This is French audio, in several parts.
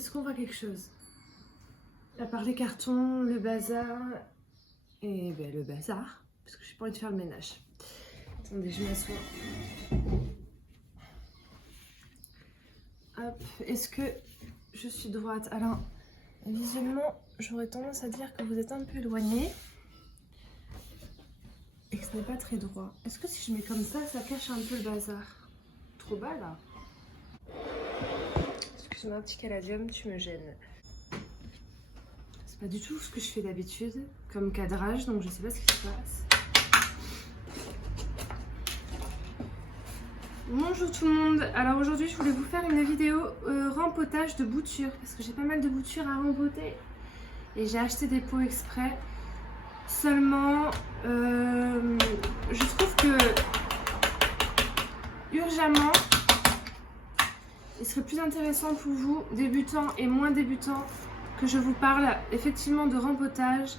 Est-ce qu'on voit quelque chose? À part les cartons, le bazar et ben, le bazar, parce que j'ai pas envie de faire le ménage. Attendez, je m'assois. Hop, est-ce que je suis droite? Alors, visuellement, j'aurais tendance à dire que vous êtes un peu éloigné et que ce n'est pas très droit. Est-ce que si je mets comme ça cache un peu le bazar? Trop bas là. Excuse-moi, un petit caladium, tu me gênes. C'est pas du tout ce que je fais d'habitude comme cadrage, donc je sais pas ce qui se passe. Bonjour tout le monde, alors aujourd'hui je voulais vous faire une vidéo rempotage de boutures parce que j'ai pas mal de boutures à rempoter et j'ai acheté des pots exprès. Seulement je trouve que urgemment il serait plus intéressant pour vous, débutants et moins débutants, que je vous parle effectivement de rempotage,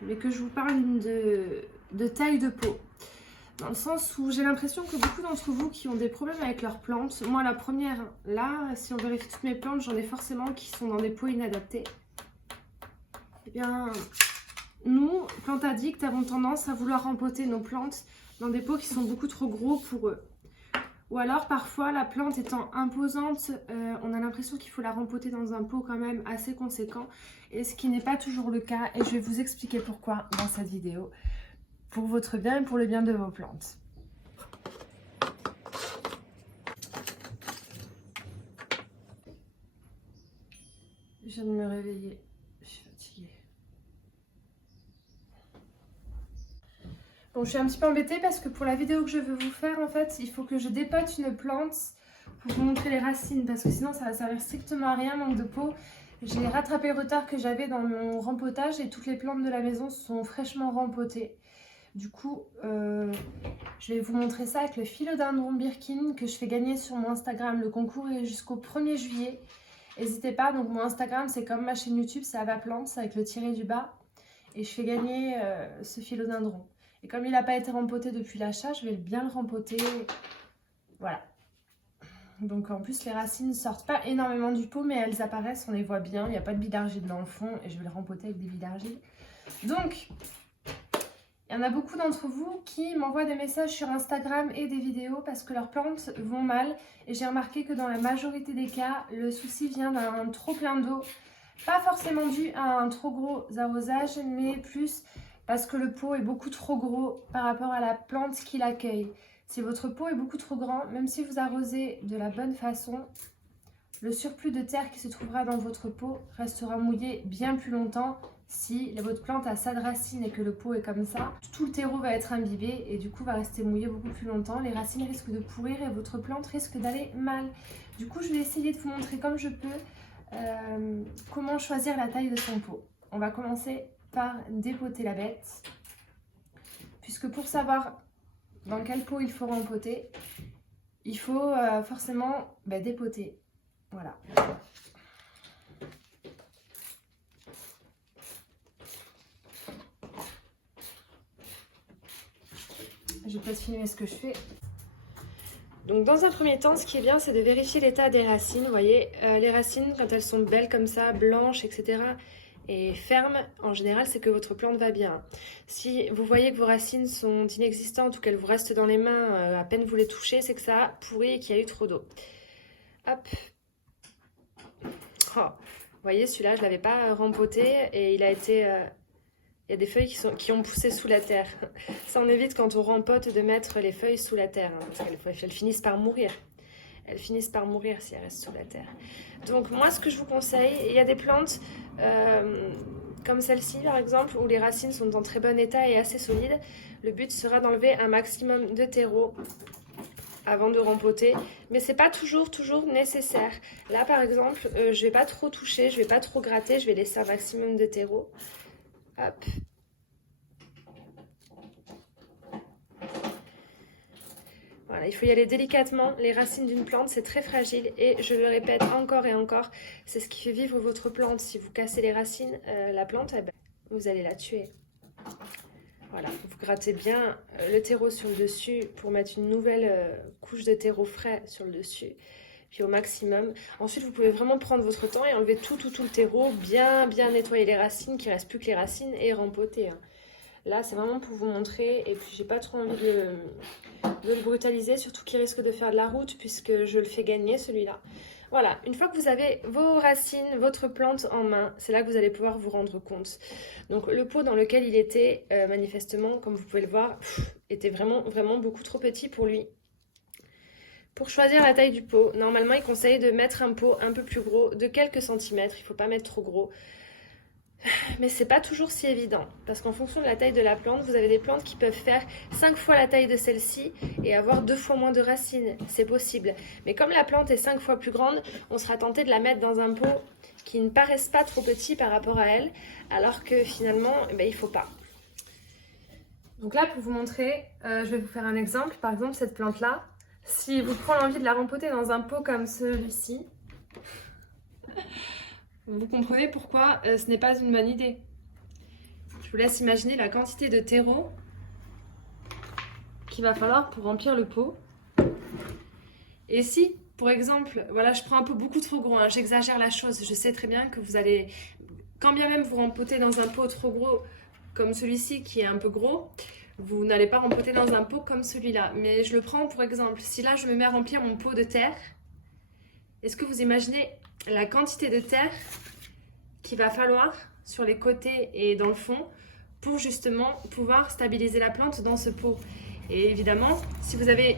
mais que je vous parle de taille de pot. Dans le sens où j'ai l'impression que beaucoup d'entre vous qui ont des problèmes avec leurs plantes, moi la première, là, si on vérifie toutes mes plantes, j'en ai forcément qui sont dans des pots inadaptés. Eh bien, nous, plantes addicts, avons tendance à vouloir rempoter nos plantes dans des pots qui sont beaucoup trop gros pour eux. Ou alors parfois la plante étant imposante, on a l'impression qu'il faut la rempoter dans un pot quand même assez conséquent, et ce qui n'est pas toujours le cas, et je vais vous expliquer pourquoi dans cette vidéo, pour votre bien et pour le bien de vos plantes. Je viens de me réveiller, je suis fatiguée. Bon, je suis un petit peu embêtée parce que pour la vidéo que je veux vous faire, en fait, il faut que je dépote une plante pour vous montrer les racines, parce que sinon ça va servir strictement à rien, manque de peau. J'ai rattrapé le retard que j'avais dans mon rempotage et toutes les plantes de la maison sont fraîchement rempotées. Du coup, je vais vous montrer ça avec le philodendron Birkin que je fais gagner sur mon Instagram. Le concours est jusqu'au 1er juillet. N'hésitez pas, donc mon Instagram c'est comme ma chaîne YouTube, c'est Ava Plants avec le tiré du bas. Et je fais gagner ce philodendron. Et comme il n'a pas été rempoté depuis l'achat, je vais bien le rempoter. Voilà. Donc en plus les racines ne sortent pas énormément du pot, mais elles apparaissent, on les voit bien. Il n'y a pas de billes d'argile dans le fond et je vais le rempoter avec des billes d'argile. Donc, il y en a beaucoup d'entre vous qui m'envoient des messages sur Instagram et des vidéos parce que leurs plantes vont mal. Et j'ai remarqué que dans la majorité des cas, le souci vient d'un trop plein d'eau. Pas forcément dû à un trop gros arrosage, mais plus parce que le pot est beaucoup trop gros par rapport à la plante qui l'accueille. Si votre pot est beaucoup trop grand, même si vous arrosez de la bonne façon, le surplus de terre qui se trouvera dans votre pot restera mouillé bien plus longtemps. Si votre plante a ça de racines et que le pot est comme ça, tout le terreau va être imbibé et du coup va rester mouillé beaucoup plus longtemps. Les racines risquent de pourrir et votre plante risque d'aller mal. Du coup, je vais essayer de vous montrer comme je peux comment choisir la taille de son pot. On va commencer par dépoter la bête, puisque pour savoir dans quel pot il faut rempoter, il faut forcément dépoter. Voilà. Je vais peut-être filmer ce que je fais. Donc dans un premier temps, ce qui est bien, c'est de vérifier l'état des racines. Vous voyez, les racines, quand elles sont belles comme ça, blanches, etc., et fermes, en général, c'est que votre plante va bien. Si vous voyez que vos racines sont inexistantes ou qu'elles vous restent dans les mains, à peine vous les touchez, c'est que ça a pourri et qu'il y a eu trop d'eau. Hop. Oh. Vous voyez, celui-là, je ne l'avais pas rempoté et il a été... Il y a des feuilles qui ont poussé sous la terre. Ça, on évite quand on rempote de mettre les feuilles sous la terre, hein, parce qu'elles finissent par mourir. Elles finissent par mourir si elles restent sous la terre. Donc moi, ce que je vous conseille, il y a des plantes comme celle-ci par exemple, où les racines sont en très bon état et assez solides. Le but sera d'enlever un maximum de terreau avant de rempoter, mais c'est pas toujours nécessaire. Là par exemple, je vais pas trop toucher, je vais pas trop gratter, je vais laisser un maximum de terreau. Hop. Voilà, il faut y aller délicatement. Les racines d'une plante, c'est très fragile et je le répète encore et encore, c'est ce qui fait vivre votre plante. Si vous cassez les racines, la plante, vous allez la tuer. Voilà, vous grattez bien le terreau sur le dessus pour mettre une nouvelle couche de terreau frais sur le dessus. puis au maximum. Ensuite, vous pouvez vraiment prendre votre temps et enlever tout le terreau, bien nettoyer les racines, qu'il ne reste plus que les racines et rempoter. Là, c'est vraiment pour vous montrer, et puis j'ai pas trop envie de le brutaliser, surtout qu'il risque de faire de la route puisque je le fais gagner celui-là. Voilà, une fois que vous avez vos racines, votre plante en main, c'est là que vous allez pouvoir vous rendre compte. Donc le pot dans lequel il était, manifestement, comme vous pouvez le voir, était vraiment beaucoup trop petit pour lui. Pour choisir la taille du pot, normalement il conseille de mettre un pot un peu plus gros, de quelques centimètres, il ne faut pas mettre trop gros. Mais c'est pas toujours si évident, parce qu'en fonction de la taille de la plante, vous avez des plantes qui peuvent faire 5 fois la taille de celle-ci et avoir 2 fois moins de racines, c'est possible. Mais comme la plante est 5 fois plus grande, on sera tenté de la mettre dans un pot qui ne paraisse pas trop petit par rapport à elle, alors que finalement, il ne faut pas. Donc là, pour vous montrer, je vais vous faire un exemple. Par exemple, cette plante-là, si vous prenez l'envie de la rempoter dans un pot comme celui-ci, vous comprenez pourquoi ce n'est pas une bonne idée. Je vous laisse imaginer la quantité de terreau qu'il va falloir pour remplir le pot. Et si, pour exemple, voilà, je prends un pot beaucoup trop gros, hein, j'exagère la chose, je sais très bien que vous allez, quand bien même vous rempotez dans un pot trop gros comme celui-ci qui est un peu gros, vous n'allez pas rempoter dans un pot comme celui-là. Mais je le prends pour exemple, si là je me mets à remplir mon pot de terre, est-ce que vous imaginez la quantité de terre qu'il va falloir sur les côtés et dans le fond pour justement pouvoir stabiliser la plante dans ce pot? Et évidemment, si vous avez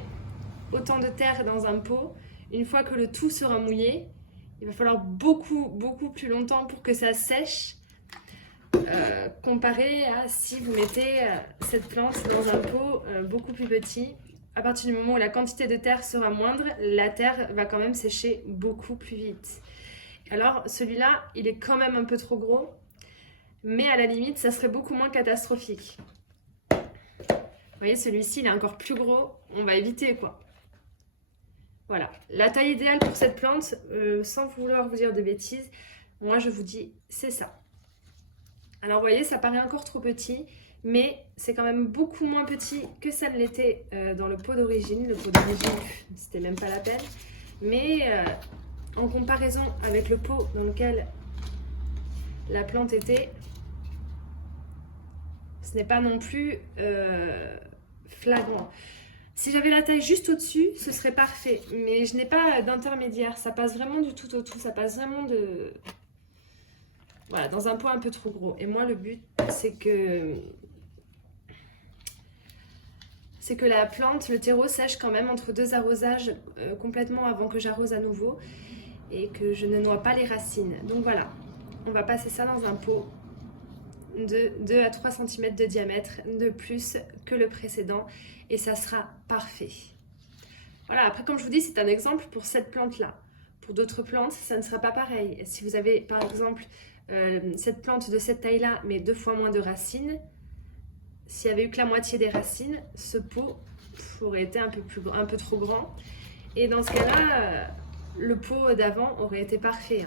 autant de terre dans un pot, une fois que le tout sera mouillé, il va falloir beaucoup plus longtemps pour que ça sèche, comparé à si vous mettez cette plante dans un pot beaucoup plus petit. À partir du moment où la quantité de terre sera moindre, la terre va quand même sécher beaucoup plus vite. Alors celui-là, il est quand même un peu trop gros, mais à la limite, ça serait beaucoup moins catastrophique. Vous voyez, celui-ci, il est encore plus gros, on va éviter quoi. Voilà, la taille idéale pour cette plante, sans vouloir vous dire de bêtises, moi je vous dis, c'est ça. Alors vous voyez, ça paraît encore trop petit, mais c'est quand même beaucoup moins petit que ça ne l'était dans le pot d'origine. Le pot d'origine, c'était même pas la peine. Mais en comparaison avec le pot dans lequel la plante était, ce n'est pas non plus flagrant. Si j'avais la taille juste au-dessus, ce serait parfait. Mais je n'ai pas d'intermédiaire. Ça passe vraiment du tout au tout. Ça passe vraiment de... Voilà, dans un pot un peu trop gros. Et moi, le but, c'est que la plante, le terreau sèche quand même entre 2 arrosages complètement avant que j'arrose à nouveau et que je ne noie pas les racines. Donc voilà, on va passer ça dans un pot de 2 à 3 cm de diamètre de plus que le précédent et ça sera parfait. Voilà, après comme je vous dis, c'est un exemple pour cette plante-là. Pour d'autres plantes, ça ne sera pas pareil. Si vous avez par exemple cette plante de cette taille-là, mais 2 fois moins de racines, s'il y avait eu que la moitié des racines, ce pot aurait été un peu trop grand. Et dans ce cas-là, le pot d'avant aurait été parfait.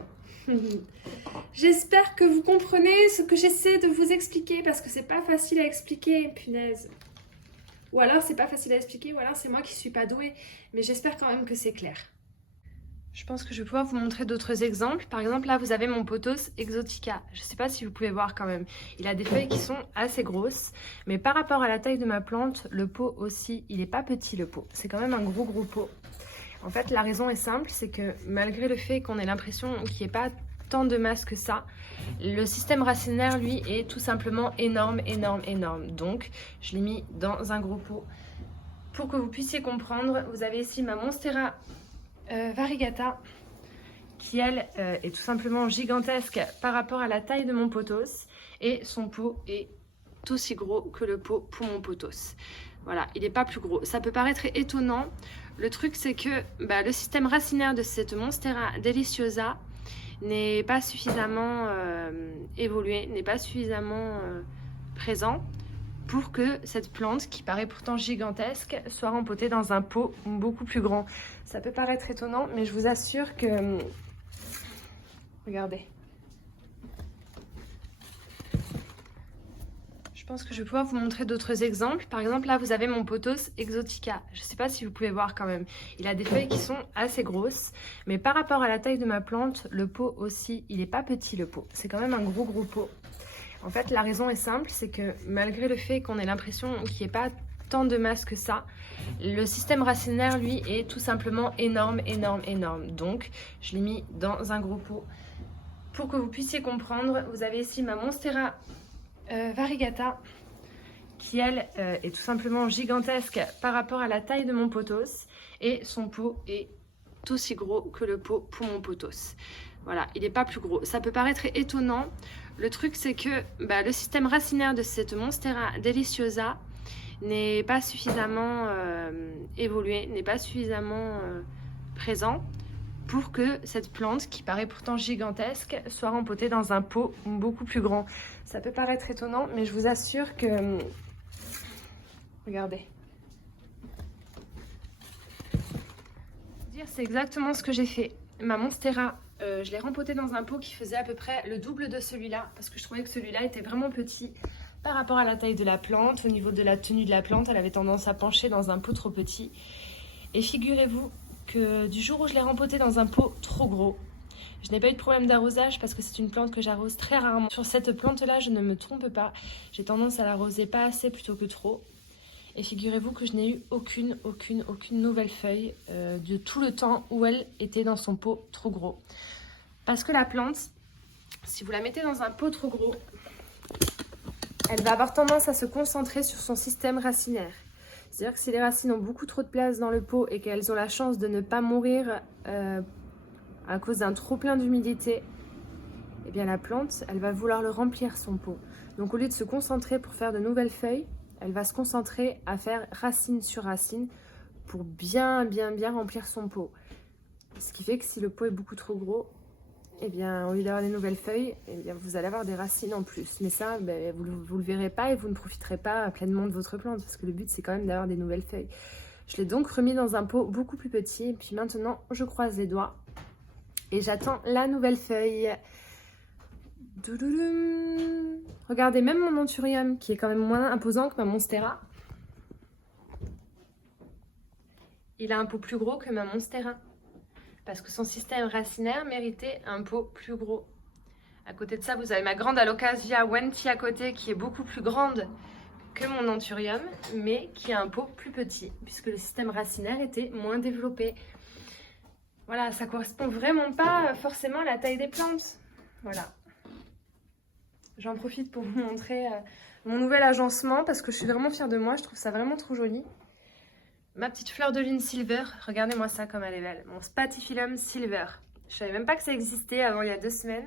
J'espère que vous comprenez ce que j'essaie de vous expliquer, parce que c'est pas facile à expliquer, punaise. Ou alors c'est pas facile à expliquer, ou alors c'est moi qui suis pas douée. Mais j'espère quand même que c'est clair. Je pense que je vais pouvoir vous montrer d'autres exemples. Par exemple, là, vous avez mon pothos exotica. Je ne sais pas si vous pouvez voir quand même. Il a des feuilles qui sont assez grosses. Mais par rapport à la taille de ma plante, le pot aussi, il n'est pas petit le pot. C'est quand même un gros pot. En fait, la raison est simple, c'est que malgré le fait qu'on ait l'impression qu'il n'y ait pas tant de masse que ça, le système racinaire, lui, est tout simplement énorme. Donc, je l'ai mis dans un gros pot. Pour que vous puissiez comprendre, vous avez ici ma Monstera variegata qui elle est tout simplement gigantesque par rapport à la taille de mon pothos et son pot est aussi gros que le pot pour mon pothos. Voilà, il n'est pas plus gros. Ça peut paraître étonnant. Le truc c'est que le système racinaire de cette Monstera deliciosa n'est pas suffisamment évolué, n'est pas suffisamment présent pour que cette plante, qui paraît pourtant gigantesque, soit rempotée dans un pot beaucoup plus grand. Ça peut paraître étonnant, mais je vous assure que... Regardez. Je pense que je vais pouvoir vous montrer d'autres exemples. Par exemple, là, vous avez mon pothos exotica. Je ne sais pas si vous pouvez voir quand même. Il a des feuilles qui sont assez grosses. Mais par rapport à la taille de ma plante, le pot aussi, il n'est pas petit le pot. C'est quand même un gros pot. En fait, la raison est simple, c'est que malgré le fait qu'on ait l'impression qu'il n'y ait pas tant de masse que ça, le système racinaire, lui, est tout simplement énorme. Donc, je l'ai mis dans un gros pot. Pour que vous puissiez comprendre, vous avez ici ma Monstera variegata qui elle est tout simplement gigantesque par rapport à la taille de mon pothos et son pot est aussi gros que le pot pour mon pothos. Voilà, il n'est pas plus gros. Ça peut paraître étonnant. Le truc c'est que le système racinaire de cette Monstera deliciosa n'est pas suffisamment évolué, n'est pas suffisamment présent pour que cette plante, qui paraît pourtant gigantesque, soit rempotée dans un pot beaucoup plus grand. Ça peut paraître étonnant, mais je vous assure que... Regardez. C'est exactement ce que j'ai fait. Ma Monstera, je l'ai rempotée dans un pot qui faisait à peu près le double de celui-là, parce que je trouvais que celui-là était vraiment petit par rapport à la taille de la plante. Au niveau de la tenue de la plante, elle avait tendance à pencher dans un pot trop petit. Et figurez-vous que du jour où je l'ai rempotée dans un pot trop gros, je n'ai pas eu de problème d'arrosage parce que c'est une plante que j'arrose très rarement. Sur cette plante-là, je ne me trompe pas. J'ai tendance à l'arroser pas assez plutôt que trop. Et figurez-vous que je n'ai eu aucune nouvelle feuille de tout le temps où elle était dans son pot trop gros. Parce que la plante, si vous la mettez dans un pot trop gros, elle va avoir tendance à se concentrer sur son système racinaire. C'est-à-dire que si les racines ont beaucoup trop de place dans le pot et qu'elles ont la chance de ne pas mourir à cause d'un trop plein d'humidité, eh bien la plante, elle va vouloir le remplir son pot. Donc au lieu de se concentrer pour faire de nouvelles feuilles, elle va se concentrer à faire racine sur racine pour bien remplir son pot. Ce qui fait que si le pot est beaucoup trop gros, eh bien, au lieu d'avoir des nouvelles feuilles, eh bien, vous allez avoir des racines en plus. Mais ça, vous le verrez pas et vous ne profiterez pas pleinement de votre plante parce que le but, c'est quand même d'avoir des nouvelles feuilles. Je l'ai donc remis dans un pot beaucoup plus petit. Et puis maintenant, je croise les doigts et j'attends la nouvelle feuille. Doudoudou. Regardez, même mon Anthurium, qui est quand même moins imposant que ma Monstera, il a un pot plus gros que ma Monstera. Parce que son système racinaire méritait un pot plus gros. À côté de ça, vous avez ma grande Alocasia Wenti à côté qui est beaucoup plus grande que mon Anthurium, mais qui a un pot plus petit, puisque le système racinaire était moins développé. Voilà, ça correspond vraiment pas forcément à la taille des plantes. Voilà. J'en profite pour vous montrer mon nouvel agencement, parce que je suis vraiment fière de moi, je trouve ça vraiment trop joli. Ma petite fleur de lune silver, regardez-moi ça comme elle est belle. Mon Spathiphyllum silver. Je savais même pas que ça existait avant il y a 2 semaines.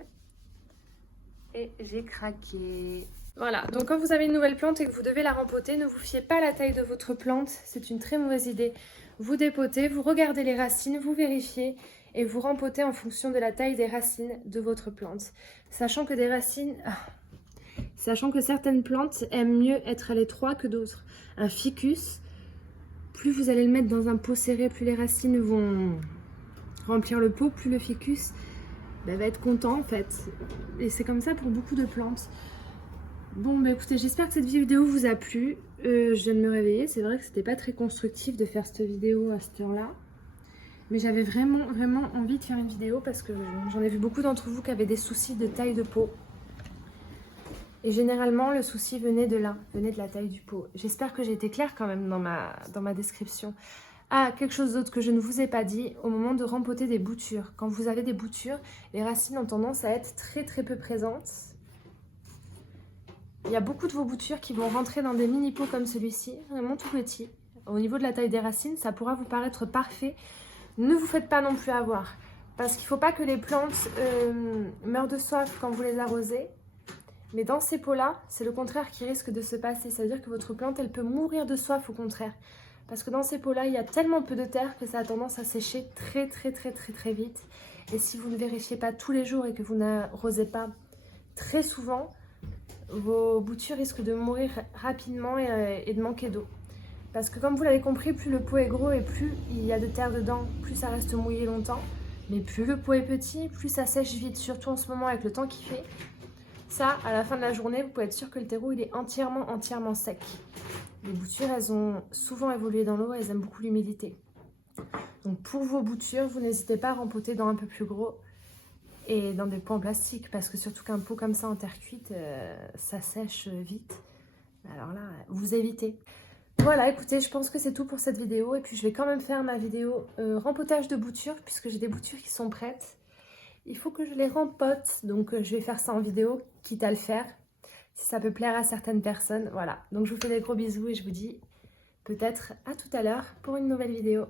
Et j'ai craqué. Voilà, donc quand vous avez une nouvelle plante et que vous devez la rempoter, ne vous fiez pas à la taille de votre plante. C'est une très mauvaise idée. Vous dépotez, vous regardez les racines, vous vérifiez et vous rempotez en fonction de la taille des racines de votre plante. Sachant que certaines plantes aiment mieux être à l'étroit que d'autres. Un ficus, plus vous allez le mettre dans un pot serré, plus les racines vont remplir le pot, plus le ficus va être content en fait. Et c'est comme ça pour beaucoup de plantes. Bon écoutez, j'espère que cette vidéo vous a plu. Je viens de me réveiller, c'est vrai que c'était pas très constructif de faire cette vidéo à cette heure-là. Mais j'avais vraiment envie de faire une vidéo parce que j'en ai vu beaucoup d'entre vous qui avaient des soucis de taille de pot. Et généralement, le souci venait de là, venait de la taille du pot. J'espère que j'ai été claire quand même dans ma description. Ah, quelque chose d'autre que je ne vous ai pas dit, au moment de rempoter des boutures. Quand vous avez des boutures, les racines ont tendance à être très peu présentes. Il y a beaucoup de vos boutures qui vont rentrer dans des mini-pots comme celui-ci, vraiment tout petit. Au niveau de la taille des racines, ça pourra vous paraître parfait. Ne vous faites pas non plus avoir. Parce qu'il ne faut pas que les plantes meurent de soif quand vous les arrosez. Mais dans ces pots-là, c'est le contraire qui risque de se passer. C'est-à-dire que votre plante, elle peut mourir de soif au contraire. Parce que dans ces pots-là, il y a tellement peu de terre que ça a tendance à sécher très vite. Et si vous ne vérifiez pas tous les jours et que vous n'arrosez pas très souvent, vos boutures risquent de mourir rapidement et de manquer d'eau. Parce que comme vous l'avez compris, plus le pot est gros et plus il y a de terre dedans, plus ça reste mouillé longtemps. Mais plus le pot est petit, plus ça sèche vite. Surtout en ce moment avec le temps qu'il fait. Ça, à la fin de la journée, vous pouvez être sûr que le terreau, il est entièrement sec. Les boutures, elles ont souvent évolué dans l'eau, elles aiment beaucoup l'humidité. Donc pour vos boutures, vous n'hésitez pas à rempoter dans un peu plus gros et dans des pots en plastique, parce que surtout qu'un pot comme ça en terre cuite, ça sèche vite. Alors là, vous évitez. Voilà, écoutez, je pense que c'est tout pour cette vidéo. Et puis je vais quand même faire ma vidéo rempotage de boutures, puisque j'ai des boutures qui sont prêtes. Il faut que je les rempote, donc je vais faire ça en vidéo, quitte à le faire, si ça peut plaire à certaines personnes. Voilà, donc je vous fais des gros bisous et je vous dis peut-être à tout à l'heure pour une nouvelle vidéo.